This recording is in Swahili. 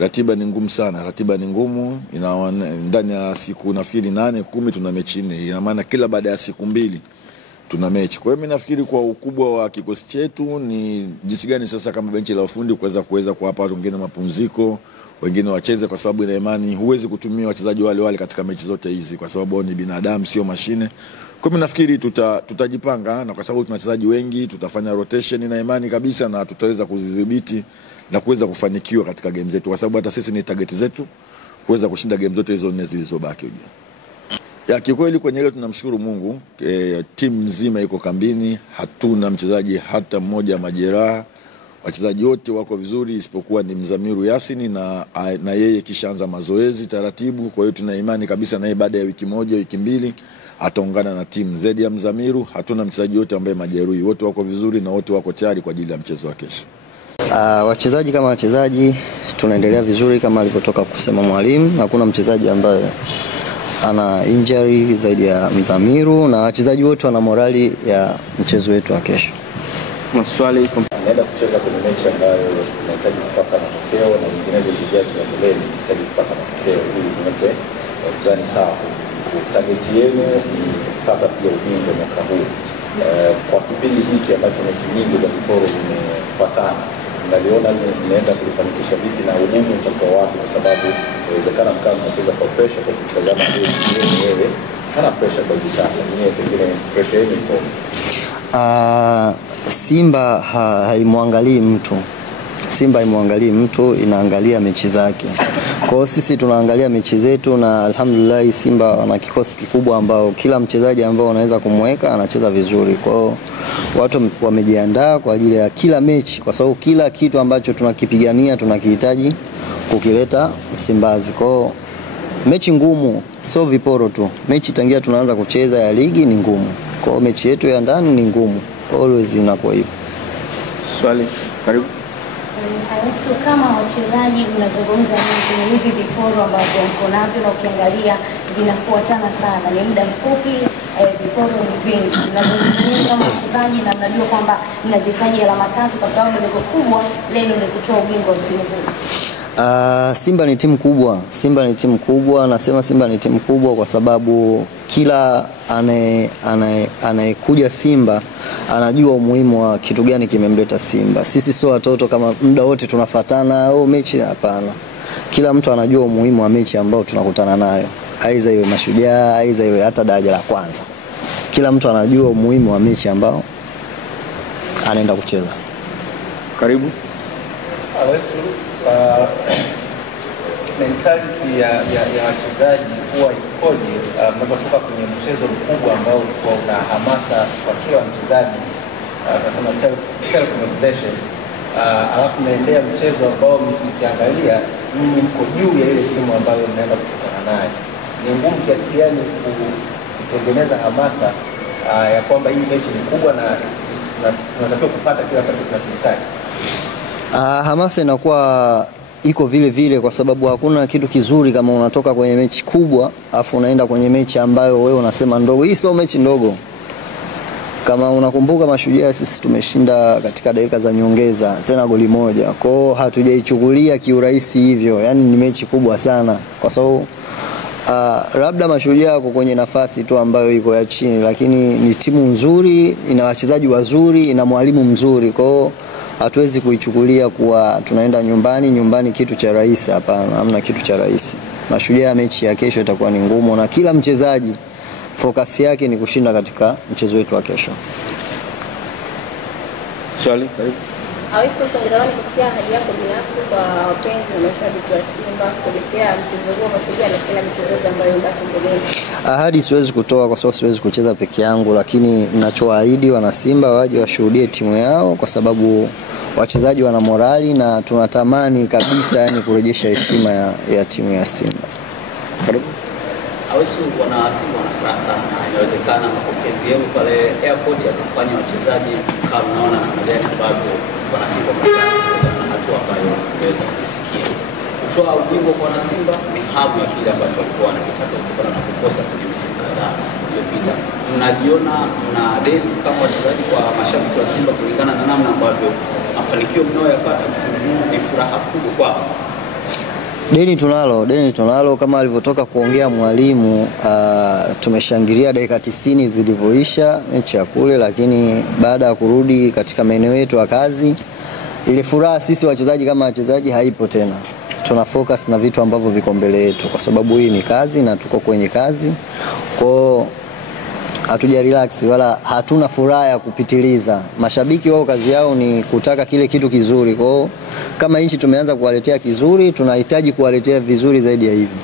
Ratiba ni ngumu sana, ratiba ni ngumu. Ndani ya siku nafikiri 8-10 tuna mechi 4. Ina maana kila baada ya siku 2 tuna mechi. Kwa hiyo mimi nafikiri kwa ukubwa wa kikosi chetu ni jinsi gani sasa kama benchi la ufundi kuweza kuwapa wengine mapumziko, wengine wacheze, kwa sababu ina imani huwezi kutumia wachezaji wale katika mechi zote hizi kwa sababu ni binadamu sio mashine. Kwa mimi nafikiri tutajipanga, na kwa sababu tuna wachezaji wengi tutafanya rotation na imani kabisa, na tutaweza kudhibiti na kuweza kufanikiwa katika game zetu, kwa sababu hata sisi ni target zetu kuweza kushinda game zote hizo 4 zilizobaki. Ya kikweli kwenye hilo tunamshukuru Mungu, timu nzima iko kambini, hatuna mchezaji hata mmoja majeraha. Wachezaji wote wako vizuri isipokuwa ni Mzamiru Yasini na yeye kishaanza mazoezi taratibu. Kwa hiyo tuna imani kabisa na yeye baada ya wiki 1 wiki 2 ataungana na timu. Zaidi ya Mzamiru hatuna mchezaji yote ambaye majeruhi, wote wako vizuri na wote wako tayari kwa ajili ya mchezo wa kesho. Wachezaji kama wachezaji tunaendelea vizuri kama alivyotoka kusema mwalimu. Hakuna mchezaji ambaye ana injury zaidi ya Mzamiru, na wachezaji wote wana morali ya mchezo wetu wa kesho. Maswali anaenda kucheza kwenye mechi ambayo inahitaji kupata matokeo na nyinginezo zijazo za mbele inahitaji kupata matokeo ili tuweke mzani sawa. Target yenu ni kupata pia ubingwa mwaka huu. Kwa kipindi hiki ambacho mechi nyingi za viporo zimefuatana, naliona mnaenda kulifanikisha vipi na ugumu utakuwa wapi, kwa sababu inawezekana mkao mnacheza kwa pressure kwa kutazama wewe hana pressure kwa hivi sasa, mwenyewe pengine pressure yenu iko. Simba haimwangalii mtu. Simba haimwangalii mtu, inaangalia mechi zake. Kwa hiyo sisi tunaangalia mechi zetu, na alhamdulillah Simba wana kikosi kikubwa ambao kila mchezaji ambao wanaweza kumweka anacheza vizuri. Kwa hiyo watu wamejiandaa kwa ajili ya kila mechi, kwa sababu kila kitu ambacho tunakipigania tunakihitaji kukileta Msimbazi. Kwa hiyo mechi ngumu, sio viporo tu. Mechi tangia tunaanza kucheza ya ligi ni ngumu. Kwa hiyo mechi yetu ya ndani ni ngumu. Always inakuwa hivyo. Swali, karibu. Yesu, kama wachezaji unazungumza ni hivi viporo ambavyo mko navyo na ukiangalia vinafuatana sana, ni muda mfupi, viporo ni vingi. Unazungumzia kama wachezaji na mnajua kwamba mnazihitaji alama 3 kwa sababu lengo kubwa leo ni kutoa ubingwa msimu huu. Simba ni timu kubwa. Simba ni timu kubwa. Nasema Simba ni timu kubwa kwa sababu kila anayekuja Simba anajua umuhimu wa kitu gani kimemleta Simba. Sisi sio watoto kama muda wote tunafuatana mechi, hapana. Kila mtu anajua umuhimu wa mechi ambao tunakutana nayo. Aidha iwe Mashujaa, aidha iwe hata daraja la kwanza. Kila mtu anajua umuhimu wa mechi ambao anaenda kucheza. Karibu. Mentality ya wachezaji huwa ikoje mnapotoka kwenye mchezo mkubwa ambao ulikuwa una hamasa kwa kila mchezaji, nasema self motivation, alafu mnaendea mchezo ambao mkiangalia nyinyi mko juu ya ile timu ambayo mnaenda kukutana nayo, ni ngumu kiasi gani kutengeneza hamasa ya kwamba hii mechi ni kubwa na tunatakiwa kupata kila kitu tunachotaka? Hamasa inakuwa iko vile vile kwa sababu hakuna kitu kizuri kama unatoka kwenye mechi kubwa afu unaenda kwenye mechi ambayo wewe unasema ndogo. Hii sio mechi ndogo. Kama unakumbuka Mashujaa sisi tumeshinda katika dakika za nyongeza tena goli 1. Kwa hiyo hatujaichukulia kiurahisi hivyo. Yaani ni mechi kubwa sana kwa sababu labda Mashujaa wako kwenye nafasi tu ambayo iko ya chini, lakini ni timu nzuri, ina wachezaji wazuri, ina mwalimu mzuri. Kwa hiyo hatuwezi kuichukulia kuwa tunaenda nyumbani kitu cha rahisi. Hapana, hamna kitu cha rahisi. Mashujaa mechi ya kesho itakuwa ni ngumu, na kila mchezaji focus yake ni kushinda katika mchezo wetu wa kesho. Swali, karibu. Awezi kutangazaani kusikia ahadi yako binafsi kwa wapenzi na mashabiki wa Simba kuelekea mchezo huo Mashujaa na kila mchezo ambayo unabaki mbeleni? Ahadi siwezi kutoa kwa sababu siwezi kucheza peke yangu, lakini ninachoahidi wana Simba waje washuhudie timu yao kwa sababu wachezaji wana morali na tunatamani kabisa yani kurejesha heshima ya timu ya Simba. Karibu. Awezi wana Simba wanafuraha sana. Inawezekana mapokezi yenu pale airport yakafanya wachezaji kama unaona namna gani ambavyo wana Simba na hatua ambayo wameweza kufikia. Kutoa ubingwa kwa wana Simba ni hamu ya kile ambacho walikuwa wanakitaka kutokana na kukosa kwenye msimu kadhaa iliyopita. Mnajiona mna deni kama wachezaji kwa mashabiki wa Simba kulingana na namna ambavyo mafanikio mnayoyapata msimu huu ni furaha kubwa kwao? Deni tunalo kama alivyotoka kuongea mwalimu. Tumeshangilia dakika 90 zilivyoisha mechi ya kule, lakini baada ya kurudi katika maeneo yetu ya kazi, ile furaha sisi wachezaji kama wachezaji haipo tena. Tuna focus na vitu ambavyo viko mbele yetu, kwa sababu hii ni kazi na tuko kwenye kazi. Kwa hatuja relax wala hatuna furaha ya kupitiliza. Mashabiki wao kazi yao ni kutaka kile kitu kizuri. Kwa kama nchi tumeanza kuwaletea kizuri, tunahitaji kuwaletea vizuri zaidi ya hivi.